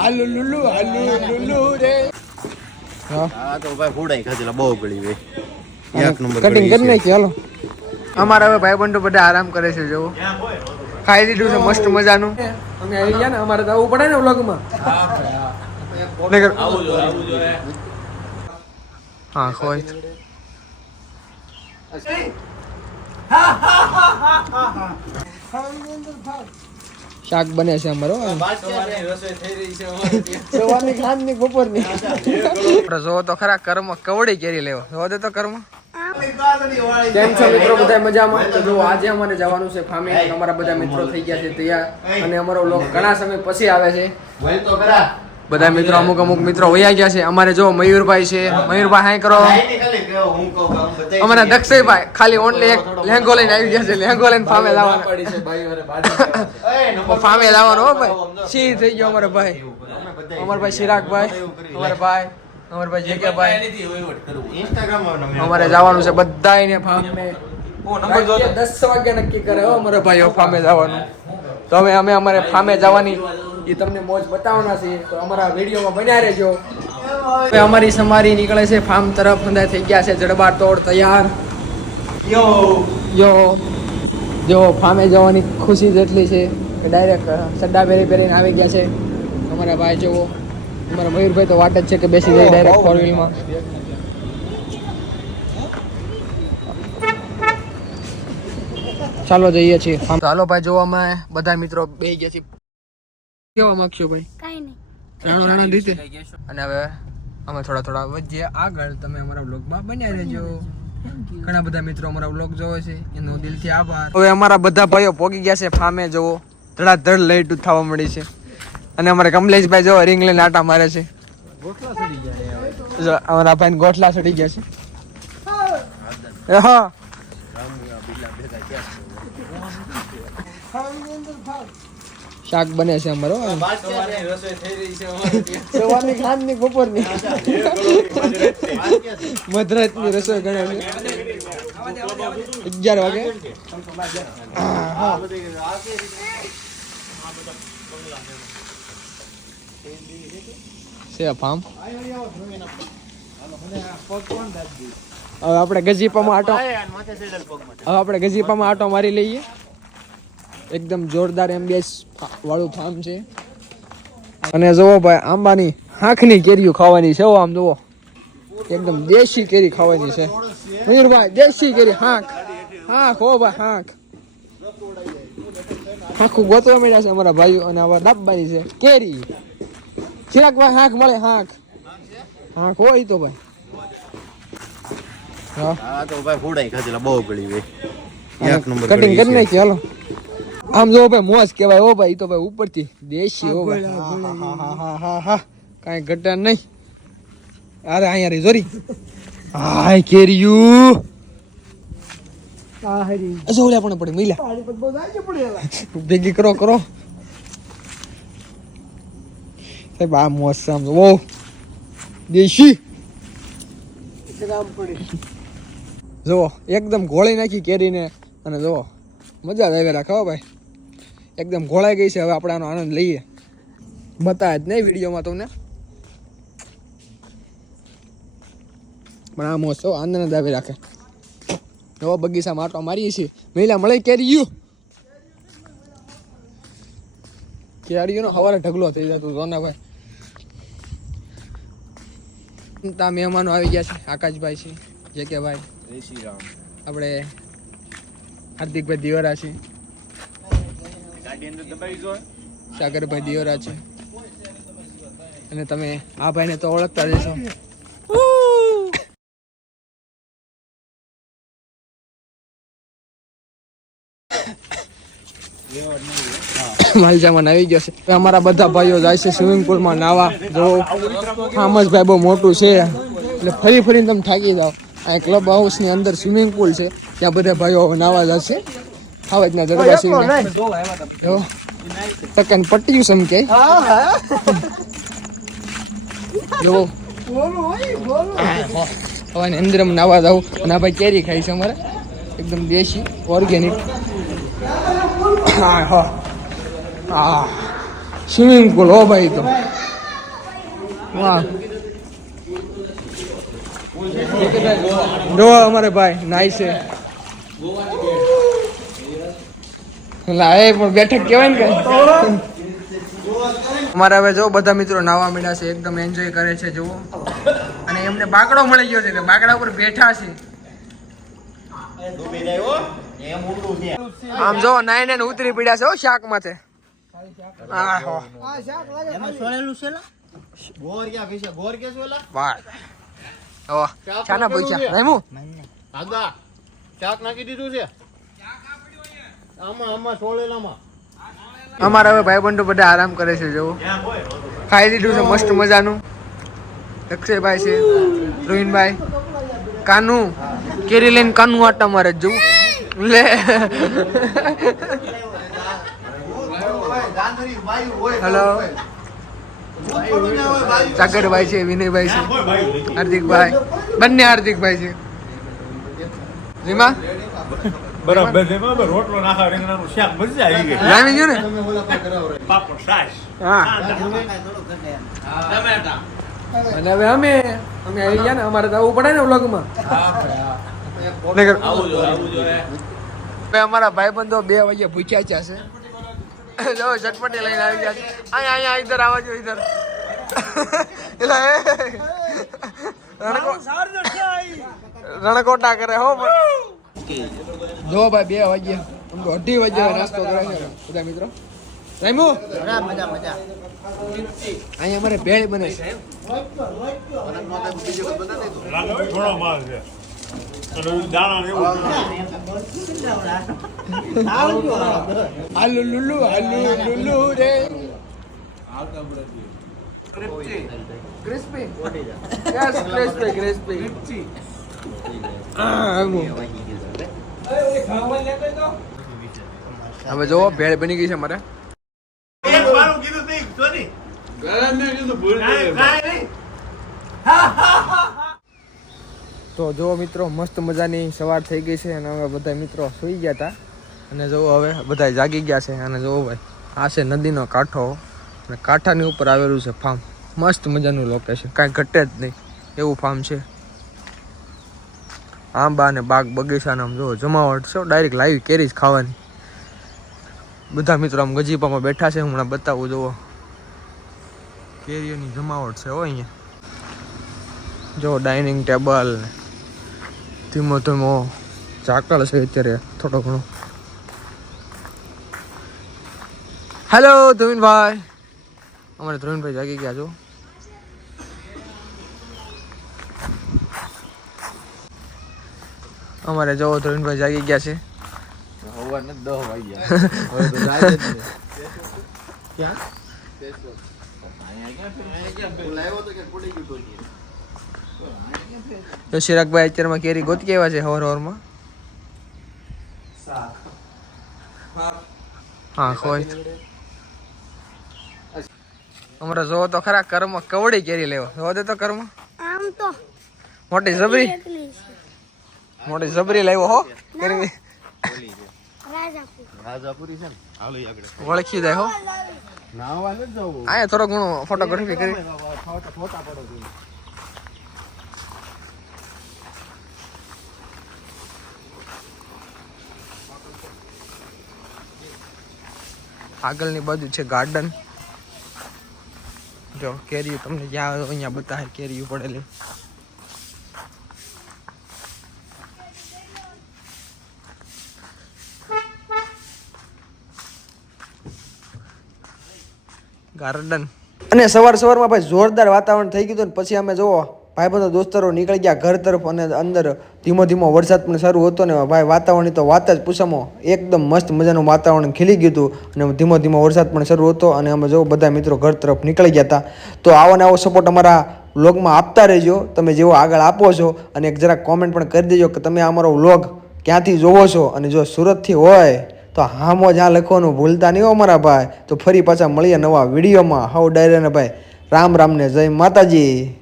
આલુ Lulu રે હા તો ભાઈ ફૂડાઈ ખાધેલા બહુ ગળી વે એક નંબર કટિંગ કરી નાખી હાલો. અમારા હવે ભાઈબંધો બધા આરામ કરે છે. જો ખાઈ લીધું છે મસ્ત મજાનું. અમે આવી ગયા ને, અમારે તો આવવું પડે ને વ્લોગમાં. હા ખોય શાક બને છે અમારો. સવારની ખાંડની બપોરની જો તો ખરા કર્મ કવડી કેરી લેવો જો તો કર્મ. કેમ છો મિત્રો, બધા મજામાં? તો જો આજે અમારે જવાનું છે ફામે. અમારા બધા મિત્રો થઈ ગયા છે તૈયાર અને અમારો વ્લોગ ઘણા સમય પછી આવે છે. બધા મિત્રો અમુક મિત્રો વયા ગયા છે. અમારે જો મયુરભાઈ છે. મયુરભાઈ હાય કરો. અમારા દક્ષયભાઈ ખાલી ઓનલી એક લેંગો લઈને આવી ગયા છે. લેંગો લઈને ફામે લાવવાનો ફામે લાવવાનો હો ભાઈ. સી થઈ ગયો અમારો ભાઈ. અમારા ભાઈ ચિરાગભાઈ, અમારા ભાઈ અમરભાઈ જેકેભાઈ. અમારે જવાનું છે બધાને ફામે. 10 વાગ્યા નક્કી કરે હો અમારા ભાઈઓ ફામે જવાનું. તો અમે અમારે ફામે જવાની એ તમને મોજ બતાવવાના છે. તો અમારા વિડીયોમાં બન્યા રહેજો. હવે અમારી સમારી નીકળે છે ફાર્મ તરફ. અંદા થઈ ગયા છે જડબા તોડ તૈયાર. યો જો ફામે જવાની ખુશી જેટલી છે કે ડાયરેક્ટ સડ્ડા પહેરીને આવી ગયા છે અમારા ભાઈ. જોવો અમારા મયુરભાઈ તો વાટ જ છે કે બેસી જાય ડાયરેક્ટ 4 વ્હીલમાં. ચાલો જઈએ છીએ. ચાલો ભાઈ, જો અમે બધા મિત્રો બેસી ગયા છીએ. કેવા માંગશો ભાઈ? કાઈ નહીં, રાણા રીતે. અને હવે અમે થોડા વધીએ આગળ. તમે અમારા વ્લોગમાં બન્યા રહેજો. ઘણા બધા મિત્રો અમારા વ્લોગ જોવે છે, એનો દિલથી આભાર. હવે અમારા બધા ભાઈઓ પોગી ગયા છે ફામે. જોવો ધડાધડ લાઈટ થવા મળી છે. અને અમારે કમલેશભાઈ જો રિંગ લઈને આટા મારે છે. અમારા ભાઈ ગોઠલા ચડી ગયા છે. હા શાક બને છે અમારો. સવારની ખાંડની બપોરની મધરાતની રસોઈ ગણે છે. 11 વાગે છે ફાર્મ. હવે આપણે ગજીપામાં આટો મારી લઈએ. એકદમ જોરદાર એમ્બિયન્સ વાળું ફાર્મ છે. અને જોવો ભાઈ, આંબાની હાંખની કેરીઓ ખાવાની છે. આમ જોવો એકદમ દેશી કેરી ખાવાની છે. મયુરભાઈ દેશી કેરી હાંખ હો ભાઈ હાંખ. હાંખું ગોતવા મળ્યા છે અમારા ભાઈઓ. અને આવા દાબવાની છે કેરી. ચિરાગ ભાઈ હાંખ મળે. હાંખ હોય તો ભાઈ. હા તો ભાઈ ફૂડાઈ ખાધેલા બહુ ગળી વે એક નંબર કટિંગ કરી નાખી હાલો. આમ જો ભાઈ મોજ કહેવાય. ઓ ભાઈ તો ભાઈ ઉપરથી દેશી. ઓ ભાઈ હા કાંઈ ઘટા નહીં. અરે અહીંયા રહી જોરી. હાય કેરીયું અસોલ્યા પણ પડે મિલા ભેગી કરો સાહેબ. આ મોજ આમ ઓ દેશી જુઓ એકદમ ઘોળી નાખી કેરીને. અને જુઓ મજા જ આવી રાખો ભાઈ. એકદમ ઘોળાઈ ગઈ છે. હવે આપણે આનો આનંદ લઈએ. બતાવે જ નહીં વિડીયોમાં તમને, પણ આ મોસો આનંદ જ આવી રાખે. નવો બગીચામાં આટો મારીએ છીએ. મહિલા મળે કેરીઓનો હવારે ઢગલો થઈ જતો જોના ભાઈ. ત્યાં મહેમાનો આવી ગયા છે. આકાશભાઈ છે, જેકેભાઈ, આપણે હાર્દિકભાઈ દિયોરા છે, સાગરભાઈ દિયોરા છે. અને તમે આ ભાઈને તો ઓળખતા જ હશો. માલજામાં આવી ગયો છે. અમારા બધા ભાઈઓ જાય છે સ્વિમિંગ પુલમાં નાવા. જો ફાર્મસ ભાઈ બહુ મોટું છે એટલે ફરીને તમે થાકી જાઓ. આ ક્લબ હાઉસની અંદર સ્વિમિંગ પુલ છે, ત્યાં બધા ભાઈઓ નાવા જશે. ખાવજના જડબા જો તકન પટ્ટીયું સમકે જો હવે અંદર નાવા જાવ. અને ભાઈ કેરી ખાઈ છે અમારે એકદમ દેશી ઓર્ગેનિક. સ્વિમિંગ પુલ હો ભાઈ તો વાહ જો અમારે ભાઈ નાઈ છે લાય પણ બેઠક કેવાય ને કઈ અમારે હવે જો બધા મિત્રો નાવા મીડા છે એકદમ એન્જોય કરે છે જુઓ અને એમને બાકડો મળી ગયો છે કે બાકડા ઉપર બેઠા છે આમ જો નાઈ ને ઉતરી પડ્યા છે હો શાક માથે શાના પૈસા રામુ શાક નાખી દીધું છે આમાં સોળેલામાં અમારા હવે ભાઈબંધો બધા આરામ કરે છે જો ખાઈ દીધું છે મસ્ત મજાનું અક્ષયભાઈ છે રોહિનભાઈ કાનુ કેરી લઈને કાનુ આટા મારે જવું લે હેલો સાગરભાઈ છે વિનયભાઈ છે હાર્દિકભાઈ બંને હાર્દિકભાઈ છે રીમા બરાબર રોટલો નાખા રીંગણાનું શાક મજા આવી ગઈ જામી ગયું ને પાપડ છાશ હા અને હવે અમે આવી ગયા ને અમારે તો આવવું પડે ને વ્લોગમાં હવે અમારા ભાઈબંધો 2 વાગે ભૂખ્યા છે જો ચટપટી લઈને આવી ગયા છે અહીંયા ઇધર આવજો ઇધર રણકોટા કરે હો જો ભાઈ 2 વાગે આમ તો 2:30 વાગે નાસ્તો કરે છે બધા મિત્રો રામુ અહીંયા અમારે ભેળ બને છે થોડો માલ છે અને દાણા ને એવું આલુ લુલુ રે ક્રિસ્પી યસ ક્રિસ્પી હવે જો ભેળ બની ગઈ છે મારે તો જો મિત્રો મસ્ત મજાની સવાર થઈ ગઈ છે અને હવે બધા મિત્રો સૂઈ ગયા હતા અને જો હવે બધા જાગી ગયા છે અને જો ભાઈ આ છે નદીનો કાંઠો અને કાંઠાની ઉપર આવેલું છે ફાર્મ મસ્ત મજાનું લોકેશન કાંઈ ઘટે જ નહીં એવું ફાર્મ છે આંબા અને બાગ બગીચાનો આમ જો જમાવટ છે ડાયરેક્ટ લાઈવ કેરી જ ખાવાની બધા મિત્રો આમ ગજીપામાં બેઠા છે હમણાં બતાવું જુઓ કેરીઓની જમાવટ છે હો અહીંયા જો ડાઇનિંગ ટેબલ ધીમો ધીમો ઝાકળ છે અત્યારે થોડો ઘણો હેલો ધ્રુવીનભાઈ અમારે ધ્રુવીનભાઈ જાગી ગયા છો અમારે જો ધ્રુવીનભાઈ જાગી ગયા છે તો ચિરાગભાઈ અત્યારમાં કેરી ગોતી કેવા છે હવારમાં હા હોય અમારે જોવો તો ખરા કર્મ કવડી કેરી લેવો જોવો દે તો કર્મ આમ તો મોટી જબરી લાવ્યો હો કેરી રાજાપુરી છે ને હાલો આગળ વળખી જાય હો નાવા ન જવું આયા થોડો ઘણો ફોટોગ્રાફી કરી ફોટા પડો જોઈએ આગળની બાજુ છે ગાર્ડન જો કેરીઓ તમને જ્યાં અહીંયા બતાવે કેરીઓ પડેલી ગાર્ડન અને સવારમાં ભાઈ જોરદાર વાતાવરણ થઈ ગયું ને પછી અમે જોવો ભાઈબંધો દોસ્તરો નીકળી ગયા ઘર તરફ અને અંદર ધીમો ધીમો વરસાદ પણ શરૂ હતો ને ભાઈ વાતાવરણની તો વાત જ પૂછામો એકદમ મસ્ત મજાનું વાતાવરણ ખીલી ગયું હતું અને ધીમો ધીમો વરસાદ પણ શરૂ હતો અને અમે જો બધા મિત્રો ઘર તરફ નીકળી ગયા હતા તો આવો ને આવો સપોર્ટ અમારા વ્લોગમાં આપતા રહેજો તમે જેવો આગળ આપો છો અને એક જરાક કોમેન્ટ પણ કરી દેજો કે તમે અમારો વ્લોગ ક્યાંથી જોવો છો અને જો સુરતથી હોય તો હામો જ્યાં લખવાનું ભૂલતા નહીં હો મારા ભાઈ તો ફરી પાછા મળીએ નવા વિડીયોમાં હાઉ ડાયરે ને ભાઈ રામ રામ ને જય માતાજી.